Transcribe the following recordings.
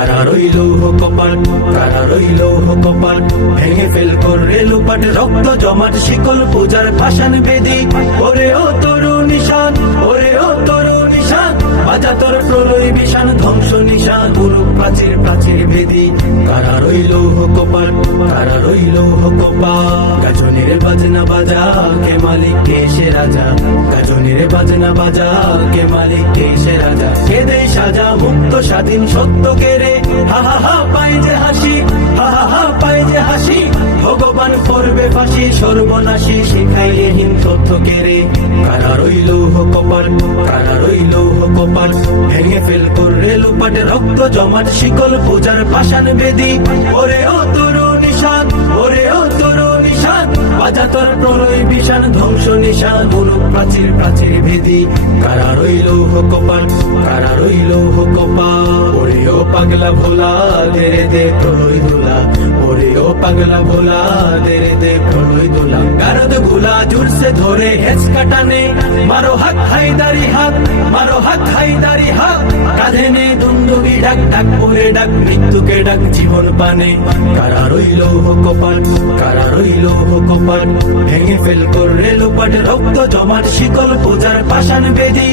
কারা রইল কপাল, কারা রইল কপাল, ভেঙে ফেল করে লুপাট রক্ত জমাট শিকল পূজার ভাসান বেদি। ওরে ও তরু নিশান, ওরে ও তরু নিশান, বাজা তোর প্রলয় বিশান ধ্বংস নিশান গুরু প্রাচীর প্রাচীর বেদি। কারা রইল কপাল, কারা রইল কপাল, গাজনের বাজনা বাজা কে মালিক কে সে রাজা, গাজনের বাজনা বাজা কে মালিক কে সে রাজা। কে দেয় সাজা মুক্ত স্বাধীন সত্য কেড়ে, হা হা হা পাই যে হাসি, হা হা হা পাই যে হাসি, ভগবান করবে ফাঁসি সর্বনাশী শিখাইলে হিম তথ্য কেড়ে। কারা রইল কপাল, কারা রইল কপাল, ভেঙে ফেল করে লুপাট রক্ত জমাট শিকল পূজার ভাসান বেদি। ওরে ও তরু নিশান, ওরে ও তরু নিশান, বাজা তোর প্রলয় বিশান ধ্বংস নিশান গুরু প্রাচীর প্রাচীর ভেদি। কারা রইল কপাল, কারা রইল কপাল, ওরে ও পাগলা ভোলা দেরে দে প্রলয় দোলা, ওরে ও পাগলা ভোলা দেরে দে প্রলয় দোলা। গারদ গুলা জুরসে ধরে হেঁচ কাটানে, মারো হাত হায়দারি হাত, মারো হাত হায়দারি হাত, কাঁধে নে দুন্দুবি ডাক ডাক করে ডাক মৃত্যুকে ডাক জীবন পানে। কারা রইল কপাল, কারা রইল কপাল, ভেঙে ফেল করে লুপাট রক্ত জমাট শিকল পূজার পাষাণ বেদি।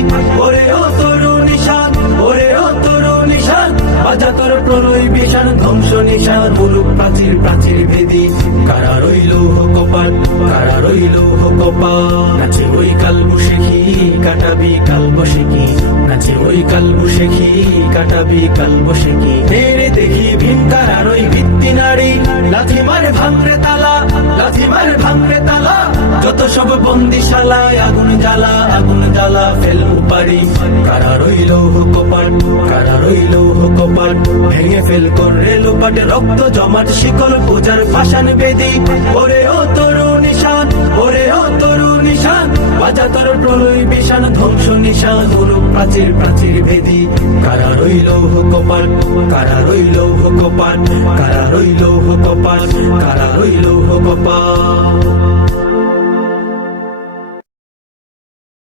ওরে ও তরু নিশান, ওরে ও তরু নিশান, বাজা তোর প্রলয় বিশান ধ্বংস নিশান গুরু প্রাচীর প্রাচীর ভেদি। কারা রইল কপাল, কারা রইল কপাল, নাচে ওই কাল বসেখি কাটাবি কাল বসেখি, নাচে ওই কাল বসেখি কাটাবি কাল বসেখি। তেরে দেখি ভীমকার আর ওই ভিত্তি নারী, লাথি মারে ভাঙরে তালা, লাথি মারে ভাঙরে তালা, যত সব বন্দিশালায় আগুন জ্বালা, আগুন জ্বালা ফেল উপারি। কারা রইল কপাল, কারা রইল কপাল, ভেঙে ফেল করে লুপাট রক্ত জমাট শিকল পূজার পাষাণ বেদি। ওরে ও তরু নিশান, ওরে ও তরু নিশান, বাজা তোর প্রলয় বিশান ধ্বংস নিশান গুরু প্রাচীর প্রাচীর ভেদি। কারা রইল কপাল, কারা রইল কপাল, কারা রইল কপাল, কারা রইল কপাল।